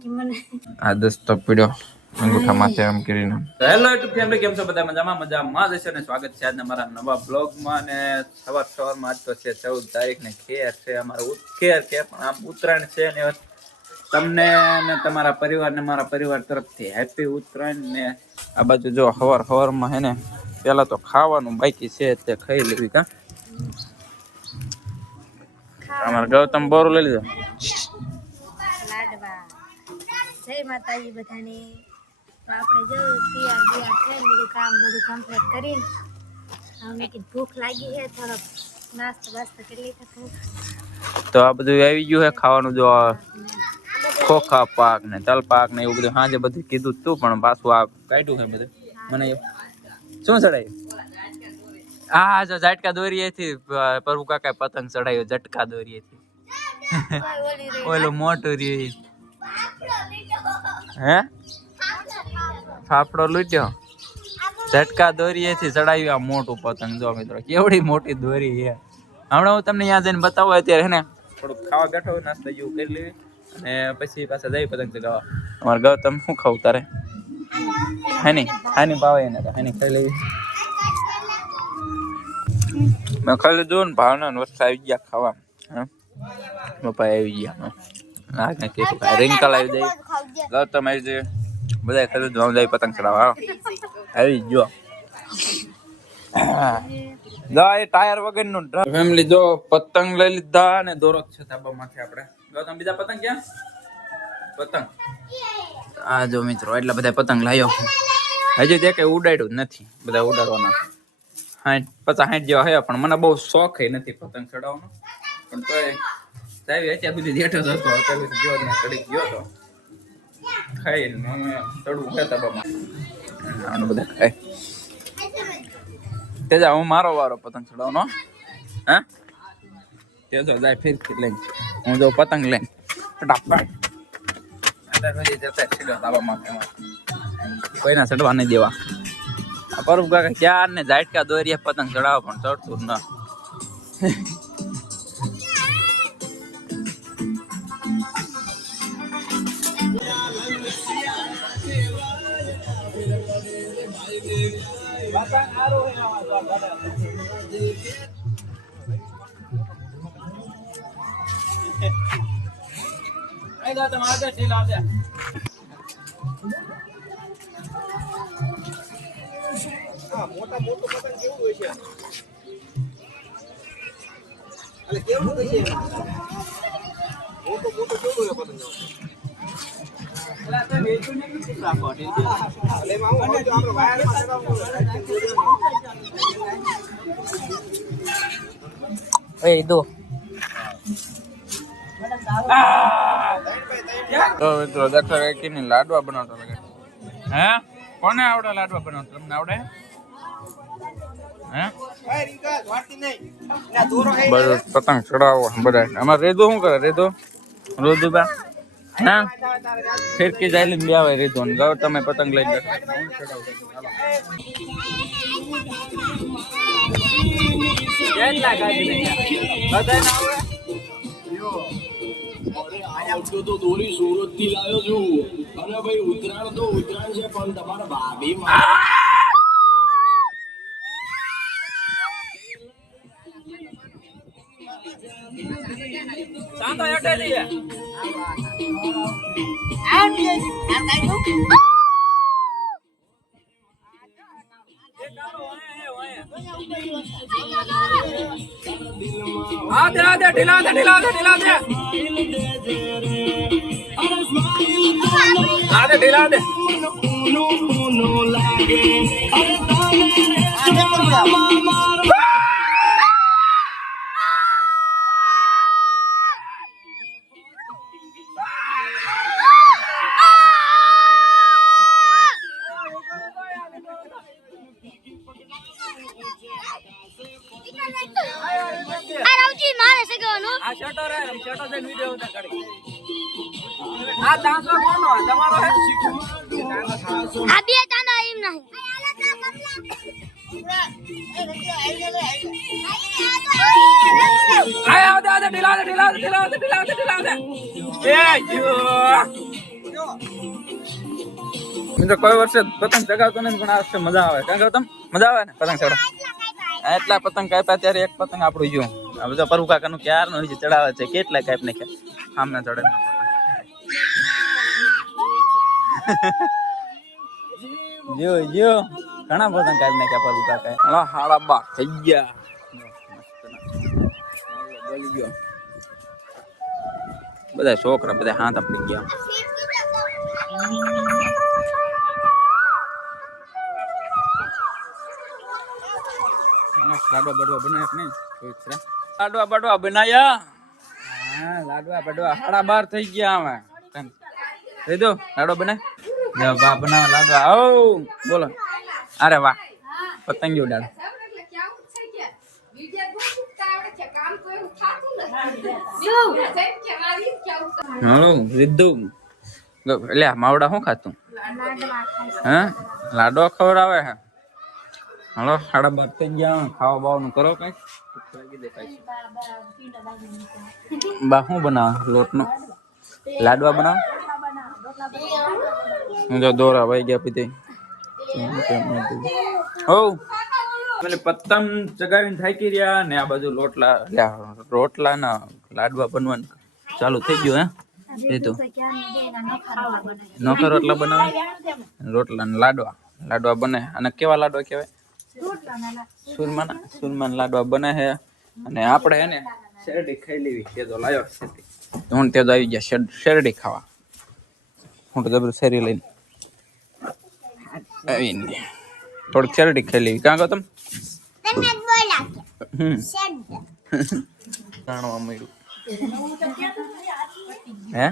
આ દસ્તો પીડ્યો અંગૂઠા માથે એમ કરીને. હેલો યુટ્યુબ ફેમિલી, કેમ છો બધા? મજામાં જ હશે ને? સ્વાગત છે આજના મારા નવા બ્લોગમાં. અને સવારમાં આજ તો છે 14 તારીખ ને ખેર છે અમારો ખેર છે, પણ આમ ઉત્તરાયણ છે ને તમને ને તમારા પરિવાર ને મારા પરિવાર તરફથી હેપી ઉત્તરાયણ. ને આ બાજુ જો હવારમાં હે ને પેલા તો ખાવાનું બાકી છે તે ખાઈ લેવી. કા અમારા ગૌતમ બોરું લઈ લીધો. જય માતાજી બધાને. તો આપણે જો તૈયાર થઈને બધું કમ્પ્લીટ કરીને અમને કે ભૂખ લાગી છે, થોડોક નાસ્તો બાસ્તો કરી લઈએ. તો આ બધું આવી ગયું છે ખાવાનું. જો ખોખા પાક ને તલ પાક ને એવું બધું સાંજે બધું કીધું તું, પણ પાછું આ કાઢ્યું છે બધું. મને શું ચડાયું? હા જો ઝટકા દોરીએથી પ્રભુ કાકા પતંગ ચડાયો ઝટકા દોરીએથી. ઓલું મોટું રહ્યું હે ફાફડો લૂટ્યો. ઝટકા દોરીએથી ચડાવ્યું આ મોટું પતંગ. જો મિત્રો કેવડી મોટી દોરી છે. હમણાં હું તમને ત્યાં જઈને બતાવું. અત્યારે હે ને થોડુંક ખાવા બેઠો હોય, નાસ્તા જેવું કરી લેવી અને પછી પાછા જઈ પતંગ ચગાવવા. અમારે ગૌતમ શું ખાવું તારે? હાની ભાવે એને તો હાની ખાઈ લેવી. મેં ખાઈ લીધું ને ભાવના વસ્તુ આવી ગયા ખાવા. પપ્પા આવી ગયા. રિંકલ આવી જાય, ગૌતમ આવી જાય, બધા ખાઈ લીધું. જાય પતંગ ચડાવવા આવી ગયો. એ ટાયર વગર નું ફેમિલી જો પતંગ લઈ લીધા ને દોરો છે ધાબા માંથી. આપણે ગૌતમ બીજા પતંગ ક્યાં? પતંગ આ જો મિત્રો એટલા બધા પતંગ લાવ્યો. હજી તે કઈ ઉડાડ્યું જ નથી, બધા ઉડાડવાના 50-60 જેવા હે. પણ મને બહુ શોખ નથી પતંગ ચડાવવાનો, પણ તોય સાહેબ અત્યાર સુધી જેઠો હતો અત્યારે ગયો ને ચડી ગયો તો ખાઈને અમે ચડવું છે ધાબામાં. આનું બધા ખાય તેજા હું મારો વારો પતંગ ચડાવવાનો. હે તેજો જાય ફિરકી લઈને, હું જો પતંગ લઈને ફટાફટ કોઈના ચડવા નહીં દેવા. પરબ કાકા ક્યાર ને ઝાટકા દોરીએ પતંગ ચડાવો, પણ ચડતું ના. મોટા મોટું પતંગ કેવું હોય છે? એટલે કેવું હોય છે? મોટું મોટું કેવું હોય પતંગ? લાડવા બનાવતો લાગે. હે કોને આવડે લાડવા બનાવતો? તમને આવડે? બધું પતંગ ચડાવો બધા. અમારે રેદો શું કરે? રેદો રોદુબા હા ફિરકી જાય લઈને બે આવે રેદો ને ગૌ તમે પતંગ લઈને તો દોરી સુરત થી લાવ્યો છું. અને ભાઈ ઉત્તરાયણ તો ઉત્તરાયણ છે, પણ તમારા ભાભી ઢીલા દે. આ દાંતો કોનો તમારો હે? આ બે દાંતો એમ નહીં. આય આવ દે ઢીલા દે. એ જો મિત્રો કોઈ વર્ષે પતંગ ચગાવતો નથી પણ આ વર્ષે મજા આવે કારણ કે તમે મજા આવે ને પતંગ ચડાવ એટલા પતંગ કાપ્યા ત્યારે એક પતંગ આપણું ગયું આ બધા પરુ કાકાનું ક્યારનો નીચે ચડાવે છે કેટલા કાપ નાખ્યા સામે ચડે જો જો ઘણા પતંગ કાપ નાખ્યા પરુ કાકા હાડા બા થઈ ગયા બોલી ગયો બધા છોકરા બધા હાથ આપી ગયા લાડવા બડવા બનાવ્યા નહીં લાડવા બડવા બનાયા હા લાડવા બડવા 12:30 થઈ ગયા અમે કહી દો લાડવા બનાય બા બનાવ લાડવા ઓ બોલો અરે વાહ પતંગિયો ઉડાડ હાલો રીધું એટલે માવડા શું ખાતું હા લાડવા ખવડાવે હે હાલો 12:30 થઈ ગયા ખાવા બાવાનું કરો કઈ બા શું બનાવ લોટ નો લાડવા બનાવ જો દોરા વાઈ ગયા પીતે હો પતંગ ચગાવીને થાકી રહ્યા ને આ બાજુ રોટલા ના લાડવા બનવાનું ચાલુ થઈ ગયું હે એ તો નોખા રોટલા બનાવે રોટલા ને લાડવા બને અને કેવા લાડવા કહેવાય સુરમાના લાડવા બને છે અને આપણે હે ને શેરડી ખાઈ લેવી તે તો લાયો છે હું તે તો આવી ગયા શેરડી ખાવા હું તો જબર શેરી લઈને આવીને થોડીક શેરડી ખાઈ લેવી કાં કહો તમે જાણવા મળ્યું હે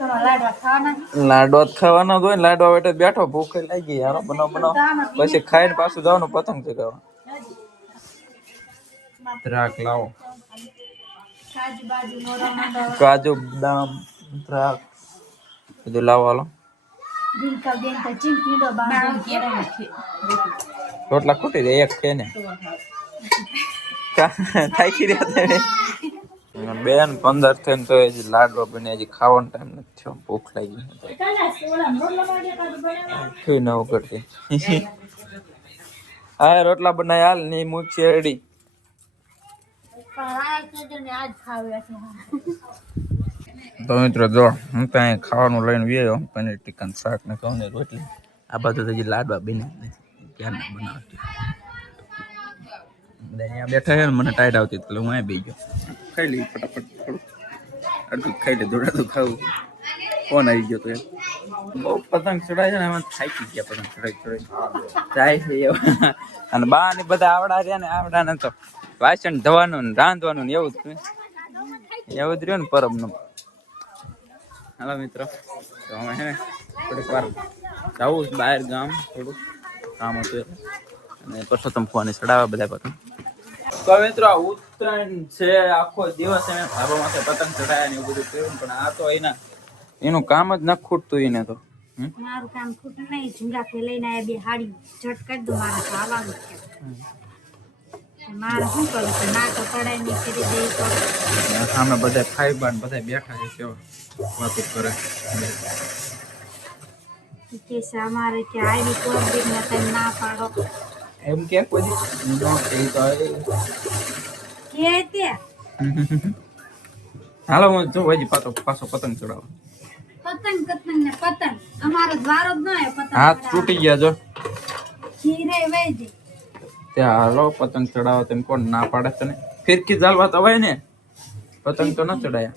લાડવા ખાવાના હોય લાડવા બેઠો બેઠો ભૂખે લાગી યાર બનાવ પછી ખાઈને પાછું જવાનું પતંગ ચગાવવા દ્રાક લાવો કાજુ બદામ દ્રાક બધું લાવો હાલો રોટલા ખૂટી દે એક છે ને થાકી રહ્યા બેન 15 થઈને તો હજી લાડવા બને હજી ખાવાનો ટાઈમ નથી થયો ભૂખ લાગી ન કરતી હા રોટલા બનાવી હાલ ની મૂક છે રેડી તો મિત્રો જો હું તો અહીં ખાવાનું લઈને વ્યો પનીર ટીકા શાક ને કહું ને રોટલી આ બધું તો હજી લાડવા બની ક્યાં ના બનાવતી બધા અહીંયા બેઠા છે ને મને ટાઈટ આવતી એટલે હું અહીં બે ગયો ખાઈ લઈ ફટાફટ થોડું અડધું ખાઈ લે દોડાતું ખાવું ફોન આવી ગયો તો બહુ પતંગ ચડાય છે ને એમાં થાકી ગયા પતંગ ચડાઈ જાય છે એવા અને બા ને બધા આવડા રહ્યા ને આવડા ને તો વાસણ ધોવાનું ને રાંધવાનું ને એવું જ રહ્યું ને પરબનું હાલો મિત્રો તો અમે હે ને થોડીક વાર જવું બહાર ગામ થોડું કામ હતું અને પછી તમે ફોન ચડાવવા બધા પતંગ તો મિત્રો આ ઉત્તરાયણ છે આખો દિવસ એને ધાબા માથે પતંગ ચડાયા ને એવું બધું કર્યું પણ આ તો એનું કામ જ ન ખૂટતું એને તો મારું કામ ખૂટે નહીં ઝીંગા કે લઈને આયા બે હાડી ઝટ કરી દો મારે તો આવવાનું છે મારે શું કરું કે ના તો પડાય નહીં કરી દે સામે બધા ખાઈ બાન બધા બેઠા છે કેવા વાતો કરે કે અમારે કે આઈડી કોડ ને તમે ના પાડો એમ કે કોઈ કે તે હાલો હું જો હજી પાછો પતંગ ચડાવો પતંગ ને પતંગ અમારો દ્વારો જ ન હે પતંગ હાથ તૂટી ગયા જો ખીરે વઈ દે ત્યાં હાલો પતંગ ચડાવો તેમ કોણ ના પાડે તને ફિરકી ચાલવા તો હોય ને પતંગ તો ન ચડાયા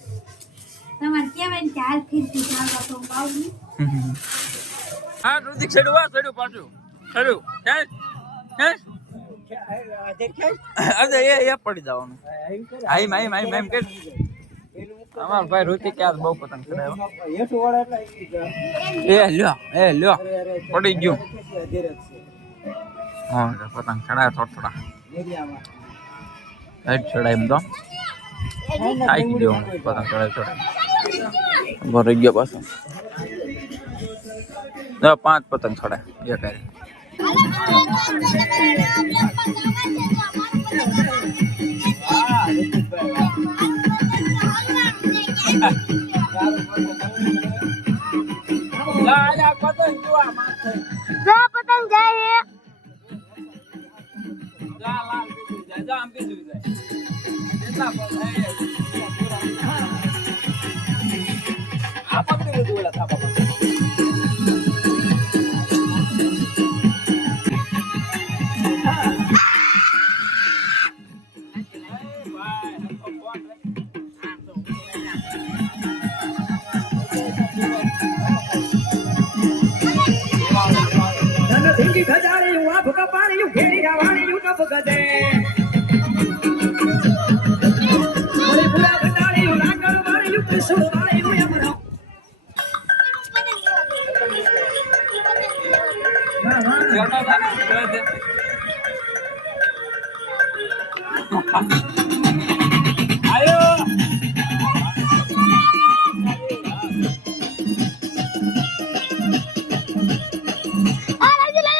તમારે કેવાય કે હાલ ફિરકી ચાલવા તો પાવું હા ઋતિક છેડું પાછું છેડું અરે એ પડી જવાનું આઈમ કે અમાર ભાઈ ઋતિક આજ બહુ પતંગ ચડાવ્યો એ લ્યો પડી ગયું હા પતંગ ચડાય થોડા રાઈટ ચડાય એમ તો થાકી ગયો પતંગ ચડાય ભરી ગયો પાછો 5 પતંગ ચડાય એક હારે જા આ પતંગ જોવા માથે જો પતંગ જાય હે જા લાલ બીજું જાય જા આમ બીજું જાય કેટલા પતંગ આ પકડી લીધું ઓલા થાપા ધીંગી ખજારી હું આભ કપારી હું ઘેરી રાવાણી હું કપ ગદે ઓલી પુરા ઘટાડી હું લાકડ મારી હું ત્રિશુળ વાળી હું અમરો આયો આ લાગી લે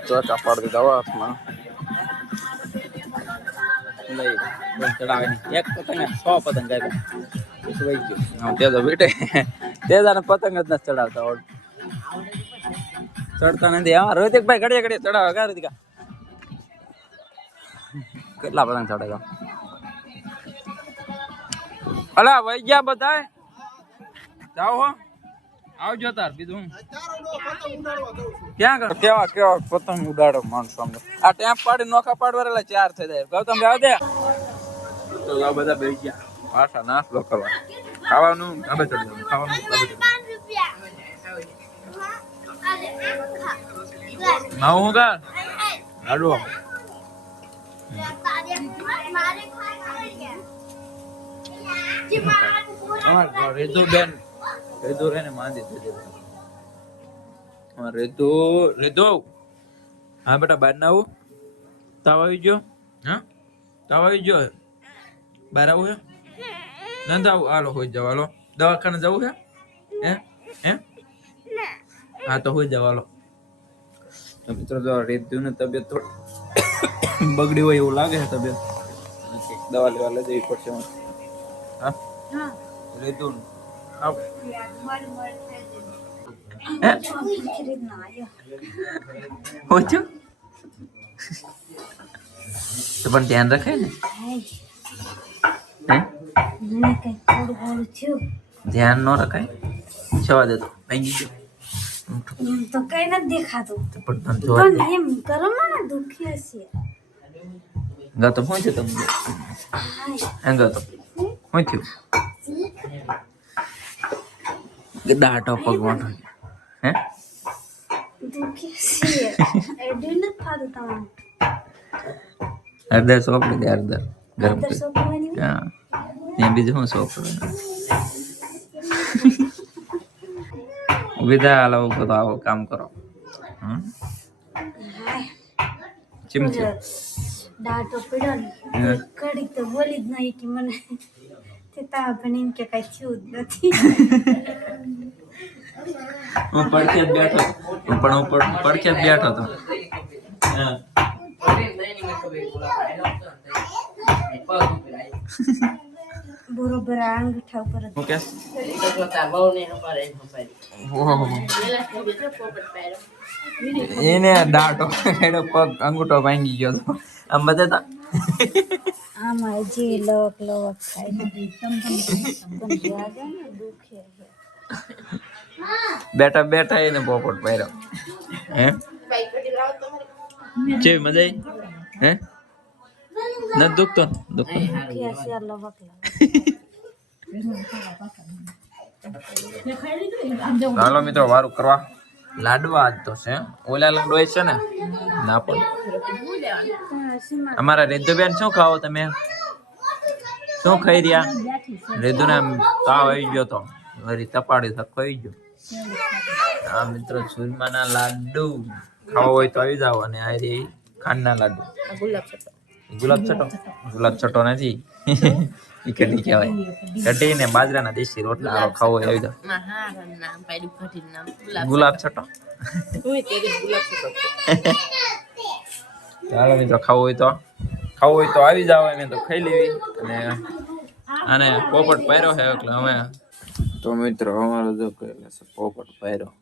ચોકા પાડી દીધા હાથમાં લઈ ચડાવે નહીં એક પતંગ 100 પતંગ ગાય તે તો બેટે તે જાને પતંગ જ નથી ચડાવતા ચડતા નથી હા રોહિતભાઈ ઘડીએ ઘડીએ ચડાવે કા રોહિતિકા કેટલા પતંગ ચડે અલા વઈ ગયા બધા જાઓ હો આવજો તાર બીજું ક્યાં કર કેવા કેવા પતંગ ઉડાડો માણસો અમને આ ટેમ્પ પાડી નોખા પાડવારેલા 4 થઈ જાય ગૌતમ જાવ દે તો આ બધા બેસી ગયા પાછા નાસ્તો કરવા ખાવાનું ધાબે ચડી ખાવાનું ધાબે ચડી ના હું કા આડો રેદુ બેન રેદુ રે ને માંદી થઈ જાય રેદુ રેદુ હા બેટા બહાર ના આવું તાવ આવી ગયો હા તાવ આવી ગયો બહાર આવું હે નંદ આવું હાલો હોઈ જાવ હાલો દવાખાને જવું હે હે હે હા તો હોઈ જાવ હાલો મિત્રો જો રેદુ ને તબિયત થોડી બગડી હોય એવું લાગે છે તબિયત દવા લેવા લઈ જવી પડશે હા રેદુ આવ ઓછું તો પણ ધ્યાન રખાય ને ધ્યાન ન રખાય છવા દે તો ભાંગી ગયો તો કઈ નથી દેખાતું પણ પણ એમ કરો ને દુખી હશે ગાતો શું છે તમને એમ ગાતો શું થયું દાટો પગવાન હે દુખી હશે એડું નથી થાતું તમારું હળદર સોંપડી દે હળદર ગરમ અંદર સોપવાની હા ને બીજું શું સોંપડું વિદા હાલો તો આવો કામ કરો ચીમચી દાટો પડ્યો ને કડી તો બોલી જ નહીં કે મને તે તા પણ એમ કે કઈ થયું જ નથી હું પડખે જ બેઠો પણ હું પડખે જ બેઠો હતો હા બરોબર આ અંગૂઠા ઉપર જ ઓકે એને દાટો એનો પગ અંગૂઠો ભાંગી ગયો હતો આમ બધા આમાં જે લવક લવક થાય દુખે બેઠા બેઠા એને પોપટ પહેર્યો હે કેવી મજા આવી હે નથી દુખતો દુખતો દુખે છે લવક હાલો મિત્રો વારું કરવા લાડવા જ તો છે ઓલા લાડવા છે ને ના પણ અમારા રેધુબેન શું ખાવો તમે શું ખાઈ રહ્યા રેધુ ને તાવ આવી ગયો તો વળી તપાડી થકો આવી ગયો આ મિત્રો ચૂરમાના લાડુ ખાવા હોય તો આવી જાવ અને આ રે ખાંડના લાડુ ગુલાબ છટો નથી ઈ કઢી કહેવાય કઢી ને બાજરાના દેશી રોટલા હારો ખાવો હોય આવી જાવ ગુલાબ છટો ચાલો મિત્રો ખાવું હોય તો આવી જાવ અમે તો ખાઈ લેવી અને પોપટ પહેર્યો છે એટલે અમે તો મિત્રો અમારો જો પોપટ પહેર્યો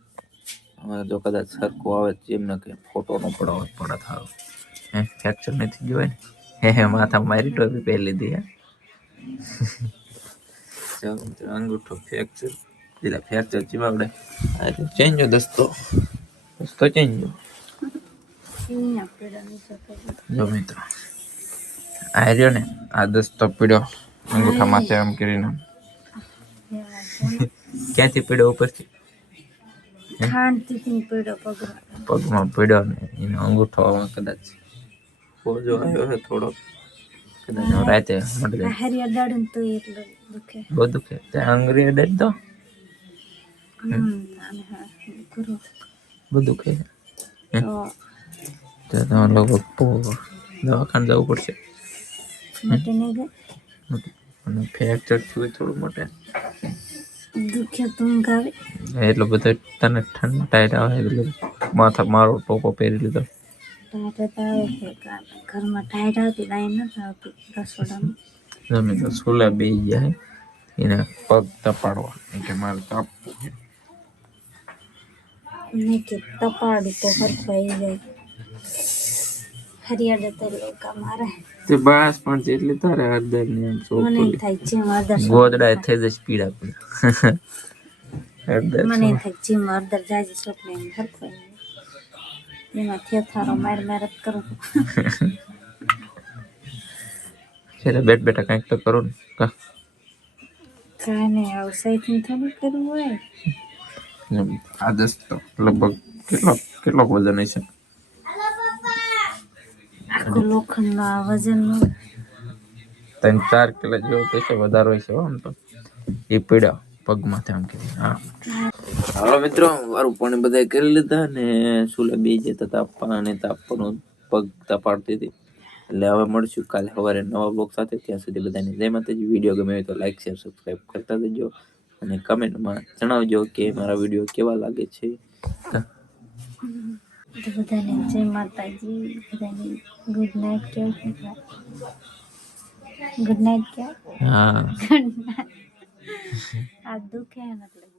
અમારે જો કદાચ સરખું આવે એમને કે ફોટો નો પડાવો પડે થારો ફ્રેક્ચર નથી જોવાય ને હે માથા મારી ટોપી પહેરી લીધી હે ચાલો મિત્રો અંગૂઠો ફ્રેક્ચર પેલા ફ્રેક્ચર ચીવાડે આ ચેન્જ દોસ્તો ચેન્જ જો મિત્રો આ રહ્યો ને આ દસ્તો પીડ્યો અંગૂઠા માથે એમ કરીને ક્યાંથી પીડ્યો ઉપરથી પગમાં પીડ્યો ને એનો અંગૂઠો કદાચ પોજો આવ્યો છે થોડોક કદાચ રાતે મટી જાય બહુ દુખે ત્યાં આંગળી અડે તો બહુ દુખે તો તમારે લોકો દવાખાને જવું પડશે અને ફ્રેક્ચર થયું થોડું મોટે એટલો બધો તને ઠંડ ટાઈટ આવે એટલે માથા મારો ટોપો પહેરી લીધો જમી તો સોલા બે ગયા એને પગ તપાડવા એટલે મારે તાપવું તે બસ પણ જેટલી તારે હળદર ને એમ ગોદડા થઈ જશે પીડા પીડા બેઠ બેઠા કઈક તો કરો ને આ દસ્તો લગભગ કેટલો વજન હશે વજન 3-4 કિલો જેવો તો વધારો હશે આમ તો એ પીડા પગમાંથી આમ કરી હા હાલો મિત્રો મારું પાણી બધા કરી લીધા ને સુલે બે જતા તાપવા અને તાપવાનું પગ તપાડતી હતી એટલે હવે મળશું કાલે સવારે નવા બ્લોગ સાથે ત્યાં સુધી બધાને જય માતાજી વિડીયો ગમે હોય તો લાઈક શેર સબસ્ક્રાઈબ કરતા જજો અને કમેન્ટમાં જણાવજો કે મારા વિડીયો કેવા લાગે છે બધાને જય માતાજી બધાને ગુડ નાઇટ ક્યાં હા આ દુખે એટલે